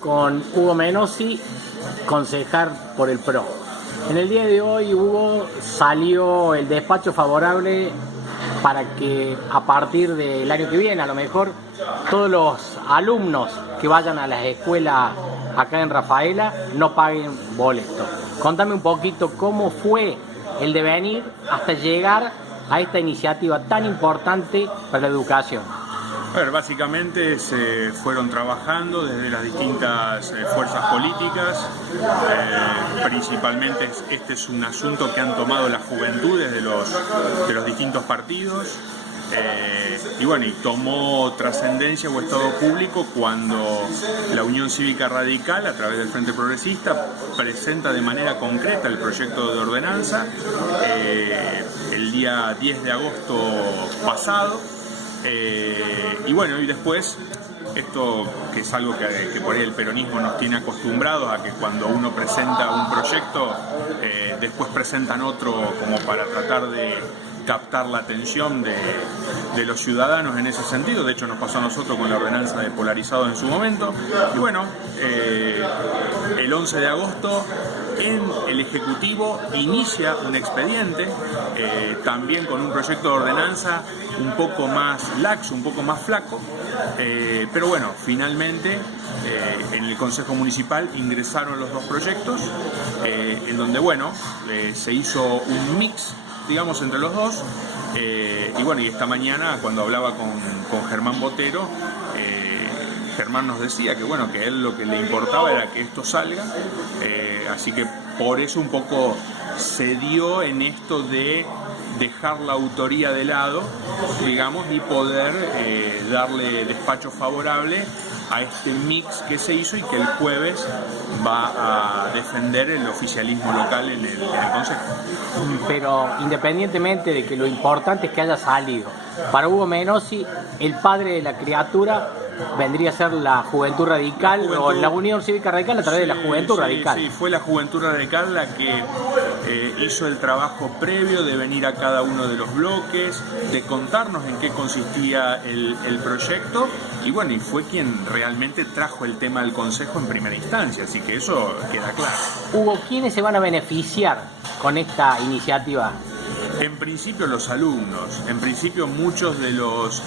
con Hugo Menossi, concejal por el PRO. En el día de hoy, Hugo, salió el despacho favorable para que a partir del año que viene, a lo mejor, todos los alumnos que vayan a las escuelas acá en Rafaela no paguen boleto. Contame un poquito cómo fue el devenir hasta llegar a esta iniciativa tan importante para la educación. A ver, básicamente se fueron trabajando desde las distintas fuerzas políticas, principalmente este es un asunto que han tomado las juventudes de los distintos partidos, y bueno, y tomó trascendencia o estado público cuando la Unión Cívica Radical, a través del Frente Progresista, presenta de manera concreta el proyecto de ordenanza el día 10 de agosto pasado. Y bueno, y después, esto que es algo que por ahí el peronismo nos tiene acostumbrados a que cuando uno presenta un proyecto, después presentan otro como para tratar de captar la atención de los ciudadanos en ese sentido. De hecho nos pasó a nosotros con la ordenanza de polarizados en su momento. Y bueno, el 11 de agosto en el Ejecutivo inicia un expediente, también con un proyecto de ordenanza un poco más laxo, un poco más flaco, pero bueno, finalmente en el Consejo Municipal ingresaron los dos proyectos, en donde bueno, se hizo un mix, digamos, entre los dos, y bueno, y esta mañana cuando hablaba con Germán Botero, Germán nos decía que bueno, que a él lo que le importaba era que esto salga, así que por eso un poco se dio en esto de dejar la autoría de lado, digamos, y poder darle despacho favorable a este mix que se hizo y que el jueves va a defender el oficialismo local en el Consejo. Pero independientemente de que lo importante es que haya salido, para Hugo Menossi, el padre de la criatura vendría a ser la Juventud Radical, o la Unión Cívica Radical a través de la Juventud Radical. Sí, fue la Juventud Radical la que hizo el trabajo previo de venir a cada uno de los bloques, de contarnos en qué consistía el proyecto, y bueno, y fue quien realmente trajo el tema del Consejo en primera instancia, así que eso queda claro. Hugo, ¿quiénes se van a beneficiar con esta iniciativa? En principio los alumnos, en principio muchos de los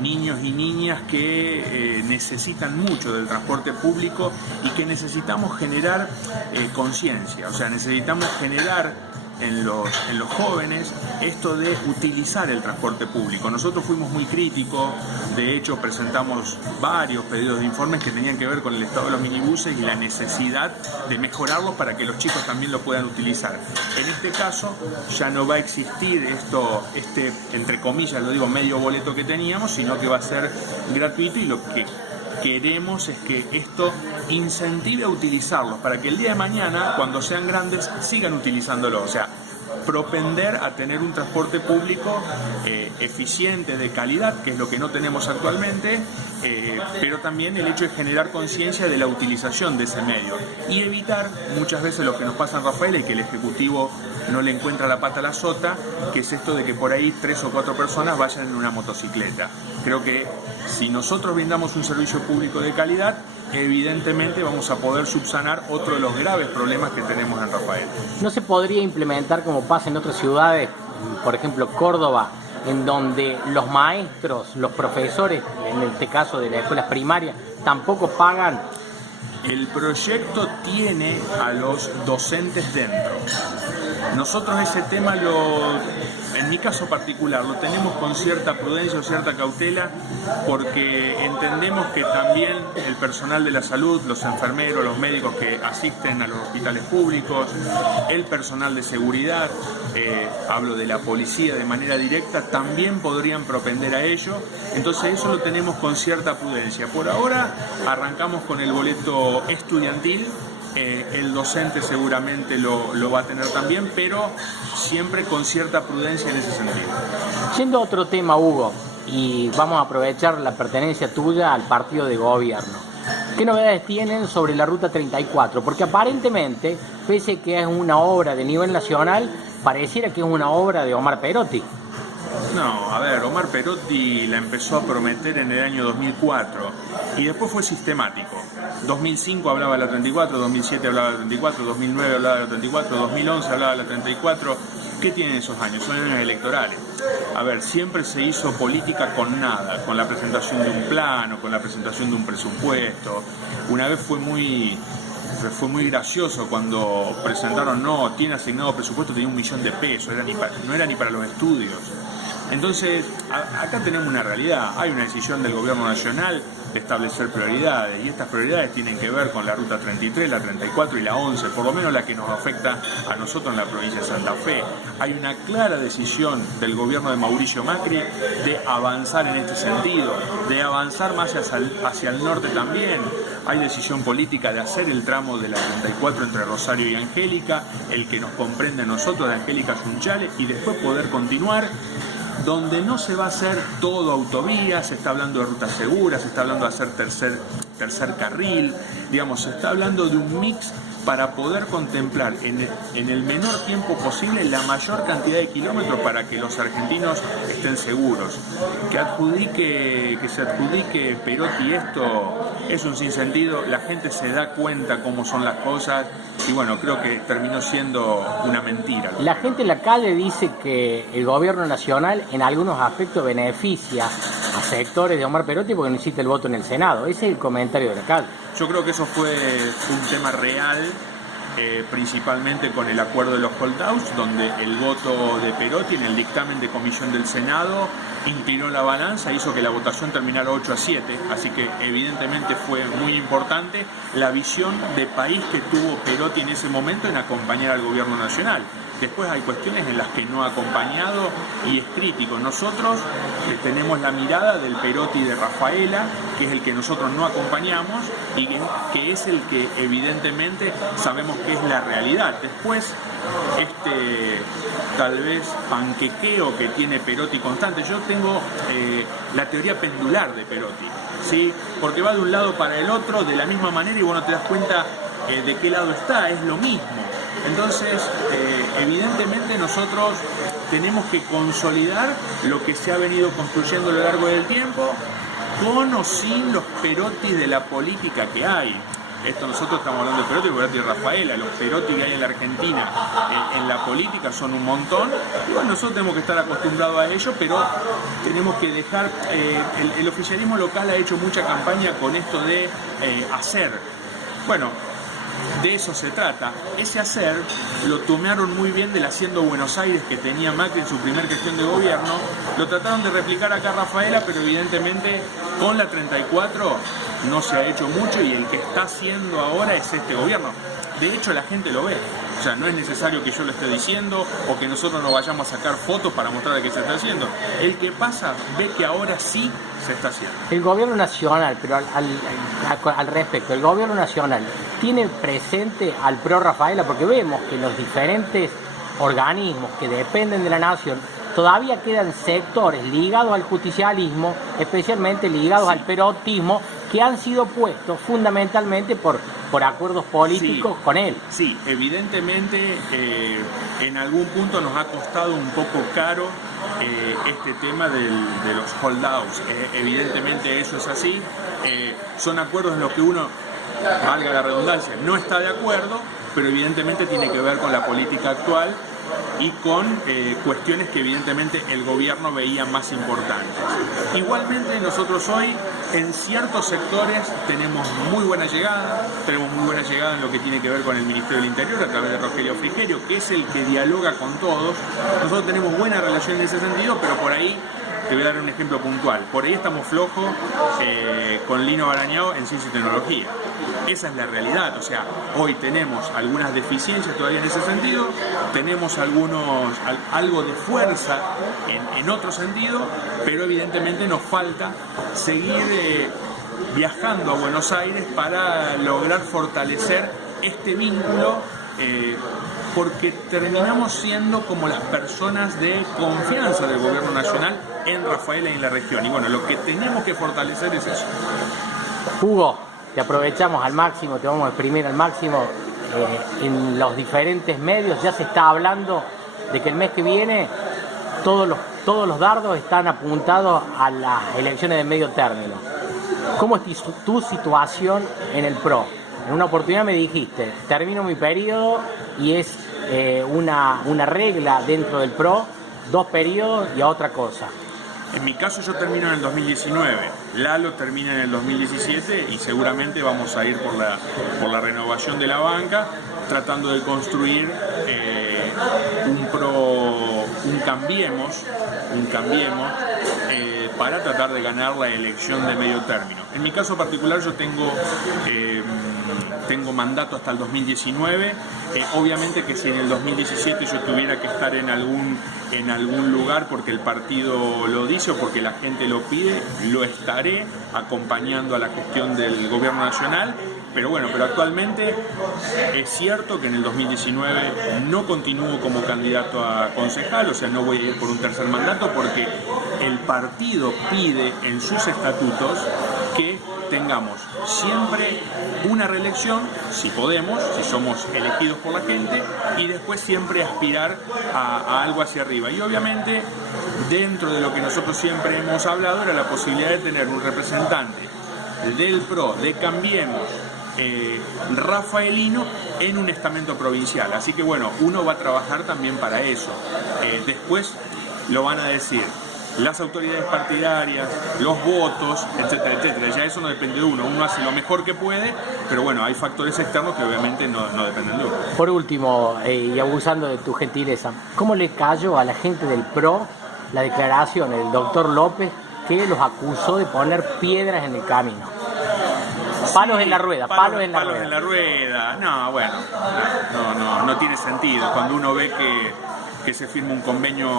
niños y niñas que necesitan mucho del transporte público y que necesitamos generar conciencia, o sea, necesitamos generar en los jóvenes esto de utilizar el transporte público. Nosotros fuimos muy críticos, de hecho presentamos varios pedidos de informes que tenían que ver con el estado de los minibuses y la necesidad de mejorarlos para que los chicos también lo puedan utilizar. En este caso ya no va a existir este entre comillas, lo digo, medio boleto que teníamos, sino que va a ser gratuito, y lo que queremos es que esto incentive a utilizarlos para que el día de mañana, cuando sean grandes, sigan utilizándolo. O sea, propender a tener un transporte público eficiente, de calidad, que es lo que no tenemos actualmente, pero también el hecho de generar conciencia de la utilización de ese medio y evitar muchas veces lo que nos pasa en Rafaela y que el Ejecutivo no le encuentra la pata a la sota, que es esto de que por ahí 3 o 4 personas vayan en una motocicleta. Creo que si nosotros brindamos un servicio público de calidad, evidentemente vamos a poder subsanar otro de los graves problemas que tenemos en Rafaela. ¿No se podría implementar como pasa en otras ciudades, por ejemplo Córdoba, en donde los maestros, los profesores, en este caso de las escuelas primarias, tampoco pagan? El proyecto tiene a los docentes dentro. Nosotros ese tema, en mi caso particular, lo tenemos con cierta prudencia o cierta cautela, porque entendemos que también el personal de la salud, los enfermeros, los médicos que asisten a los hospitales públicos, el personal de seguridad, hablo de la policía de manera directa, también podrían propender a ello. Entonces eso lo tenemos con cierta prudencia. Por ahora arrancamos con el boleto estudiantil. El docente seguramente lo va a tener también, pero siempre con cierta prudencia en ese sentido. Yendo a otro tema, Hugo, y vamos a aprovechar la pertenencia tuya al partido de gobierno. ¿Qué novedades tienen sobre la Ruta 34? Porque aparentemente, pese a que es una obra de nivel nacional, pareciera que es una obra de Omar Perotti. No, a ver, Omar Perotti la empezó a prometer en el año 2004 y después fue sistemático. 2005 hablaba de la 34, 2007 hablaba de la 34, 2009 hablaba de la 34, 2011 hablaba de la 34. ¿Qué tienen esos años? Son años electorales. A ver, siempre se hizo política con nada, con la presentación de un plano, con la presentación de un presupuesto. Una vez fue muy gracioso cuando presentaron, no, tiene asignado presupuesto, tenía 1 millón de pesos, no era ni para los estudios. Entonces, acá tenemos una realidad, hay una decisión del gobierno nacional de establecer prioridades, y estas prioridades tienen que ver con la ruta 33, la 34 y la 11, por lo menos la que nos afecta a nosotros en la provincia de Santa Fe. Hay una clara decisión del gobierno de Mauricio Macri de avanzar en este sentido, de avanzar más hacia el norte también. Hay decisión política de hacer el tramo de la 34 entre Rosario y Angélica, el que nos comprende a nosotros de Angélica a Sunchales, y después poder continuar donde no se va a hacer todo autovía, se está hablando de rutas seguras, se está hablando de hacer tercer carril, digamos, se está hablando de un mix para poder contemplar en el menor tiempo posible la mayor cantidad de kilómetros para que los argentinos estén seguros. Que se adjudique Perotti esto es un sinsentido, la gente se da cuenta cómo son las cosas y bueno, creo que terminó siendo una mentira. La gente en la calle dice que el gobierno nacional en algunos aspectos beneficia a sectores de Omar Perotti porque no existe el voto en el Senado. Ese es el comentario de la calle. Yo creo que eso fue un tema real, principalmente con el acuerdo de los holdouts, donde el voto de Perotti en el dictamen de comisión del Senado inclinó la balanza, hizo que la votación terminara 8-7, así que evidentemente fue muy importante la visión de país que tuvo Perotti en ese momento en acompañar al gobierno nacional. Después hay cuestiones en las que no ha acompañado y es crítico. Nosotros tenemos la mirada del Perotti de Rafaela, que es el que nosotros no acompañamos y que es el que evidentemente sabemos que es la realidad. Después, tal vez panquequeo que tiene Perotti constante. Yo tengo la teoría pendular de Perotti, ¿sí? Porque va de un lado para el otro de la misma manera y vos no te das cuenta de qué lado está, es lo mismo. Entonces, evidentemente nosotros tenemos que consolidar lo que se ha venido construyendo a lo largo del tiempo, con o sin los Perotti de la política que hay. Esto nosotros estamos hablando de Perotti y Rafaela, los Perotti que hay en la Argentina en la política son un montón, y bueno, nosotros tenemos que estar acostumbrados a ello, pero tenemos que dejar, el oficialismo local ha hecho mucha campaña con esto de hacer. Bueno, de eso se trata. Ese hacer lo tomaron muy bien del Haciendo Buenos Aires que tenía Macri en su primera gestión de gobierno, lo trataron de replicar acá Rafaela, pero evidentemente con la 34 no se ha hecho mucho y el que está haciendo ahora es este gobierno. De hecho la gente lo ve, o sea, no es necesario que yo lo esté diciendo o que nosotros nos vayamos a sacar fotos para mostrar que se está haciendo. El que pasa ve que ahora sí se está haciendo. El gobierno nacional, pero al respecto, el gobierno nacional tiene presente al pro Rafaela, porque vemos que los diferentes organismos que dependen de la nación todavía quedan sectores ligados al justicialismo, especialmente ligados al perotismo, que han sido puestos fundamentalmente por acuerdos políticos con él. Sí, evidentemente en algún punto nos ha costado un poco caro este tema de los holdouts. Evidentemente eso es así. Son acuerdos en los que uno, valga la redundancia, no está de acuerdo, pero evidentemente tiene que ver con la política actual y con cuestiones que evidentemente el gobierno veía más importantes. Igualmente nosotros hoy en ciertos sectores tenemos muy buena llegada en lo que tiene que ver con el Ministerio del Interior a través de Rogelio Frigerio, que es el que dialoga con todos. Nosotros tenemos buena relación en ese sentido, pero por ahí te voy a dar un ejemplo puntual. Por ahí estamos flojos con Lino Barañao en ciencia y tecnología. Esa es la realidad, o sea, hoy tenemos algunas deficiencias todavía en ese sentido, tenemos algo de fuerza en otro sentido, pero evidentemente nos falta seguir viajando a Buenos Aires para lograr fortalecer este vínculo, porque terminamos siendo como las personas de confianza del gobierno nacional en Rafaela y en la región. Y bueno, lo que tenemos que fortalecer es eso. Hugo, te aprovechamos al máximo, te vamos a exprimir al máximo. En los diferentes medios ya se está hablando de que el mes que viene todos los dardos están apuntados a las elecciones de medio término. ¿Cómo es tu situación en el PRO? En una oportunidad me dijiste, termino mi periodo y es una regla dentro del PRO, 2 periodos y a otra cosa. En mi caso yo termino en el 2019, Lalo termina en el 2017 y seguramente vamos a ir por la renovación de la banca, tratando de construir un PRO, un cambiemos para tratar de ganar la elección de medio término. En mi caso particular yo tengo mandato hasta el 2019, obviamente que si en el 2017 yo tuviera que estar en algún lugar porque el partido lo dice o porque la gente lo pide, lo estaré acompañando a la gestión del gobierno nacional, pero actualmente es cierto que en el 2019 no continúo como candidato a concejal, o sea, no voy a ir por un tercer mandato porque el partido pide en sus estatutos que tengamos siempre una reelección, si podemos, si somos elegidos por la gente, y después siempre aspirar a algo hacia arriba. Y obviamente, dentro de lo que nosotros siempre hemos hablado, era la posibilidad de tener un representante del PRO, de Cambiemos, rafaelino, en un estamento provincial. Así que bueno, uno va a trabajar también para eso. Después lo van a decir las autoridades partidarias, los votos, etcétera, etcétera. Ya eso no depende de uno. Uno hace lo mejor que puede, pero bueno, hay factores externos que obviamente no dependen de uno. Por último, y abusando de tu gentileza, ¿cómo le cayó a la gente del PRO la declaración del doctor López que los acusó de poner piedras en el camino? Palos en la rueda, palos en la rueda. No, bueno, no tiene sentido. Cuando uno ve que se firma un convenio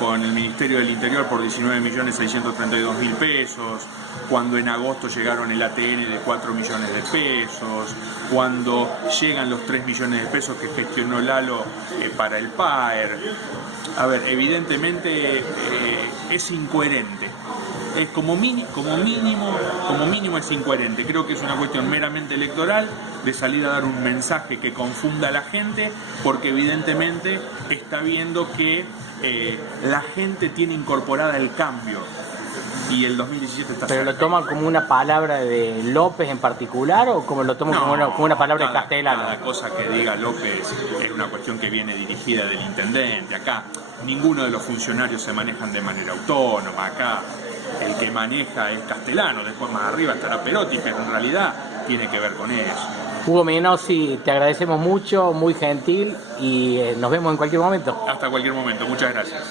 con el Ministerio del Interior por 19.632.000 pesos, cuando en agosto llegaron el ATN de 4 millones de pesos, cuando llegan los 3 millones de pesos que gestionó Lalo para el PAER. A ver, evidentemente es incoherente. Es como mínimo es incoherente. Creo que es una cuestión meramente electoral, de salir a dar un mensaje que confunda a la gente, porque evidentemente está viendo que la gente tiene incorporada el cambio y el 2017 está ¿Pero cerca. lo toman como una palabra de López en particular o como lo toman como una palabra de Castellano? Cada cosa que diga López es una cuestión que viene dirigida del intendente. Acá ninguno de los funcionarios se manejan de manera autónoma. Acá el que maneja es Castellano, después más arriba estará Perotti, pero en realidad tiene que ver con eso. Hugo Menossi, te agradecemos mucho, muy gentil, y nos vemos en cualquier momento. Hasta cualquier momento, muchas gracias.